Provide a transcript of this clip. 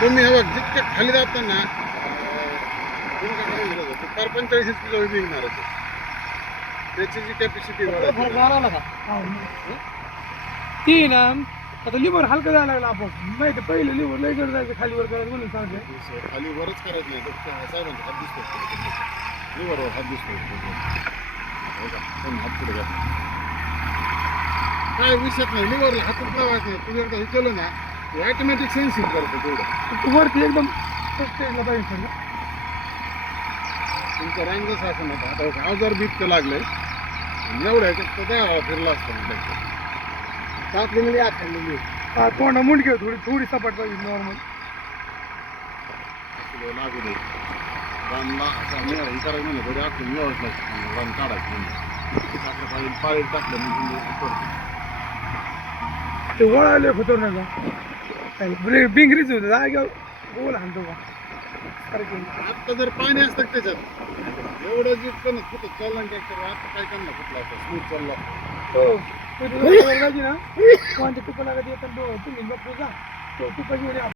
तुम्ही हे बघ जितके खाली जाताना तुम्ही काय करायला गेलं तर फार 45 HP चा निघणार आहे त्याची जी कॅपॅसिटी वाढायची ती ना आता लिव्हर हलकं जायला लागला आपण माहिती पहिलं लिव्हर लय जड जायचं खाली वर करायचं म्हणून सांगते खाली वरच करायचं नाही तर साहेबांचा हात दिसतो लिव्हरवर हात दिसतो हात पुढे घातला काय विषयच नाही लिव्हरला हात लावायचं नाही तुम्ही एकदा हे केलं ना ते ऑटोमॅटिक सेन्सिंग करतो तेवढं वरती एकदम स्टेजला पाहिजे सर तुमचा रंग जसा असं नव्हता आता गाव जर बीत लागलंय एवढ्या ह्याच्यात तर द्यावा फिरला असतं टाकलेली आखलेली तोंडा मुंडकी थोडी सपाट पाहिजे नॉर्मल लागू दे रानला असा हे करायचं म्हणलं थोडी आखून मिळवत नाही रान काढायचं म्हणजे टाकलं पाहिजे पाळी टाकलं म्हणजे ते वळाले होतो ना का बिंगरीच होतं जागेवर गोल हाणतो का आता जर पाणी असतं त्याच्यात एवढं जे पण कुठं चालला ट्रॅक्टर आता काय त्यांना कुठला होता स्मूथ चालला हो ना कोणत्या तुपाला कधी येतात तुम्ही गप्पू जा तो तुपाची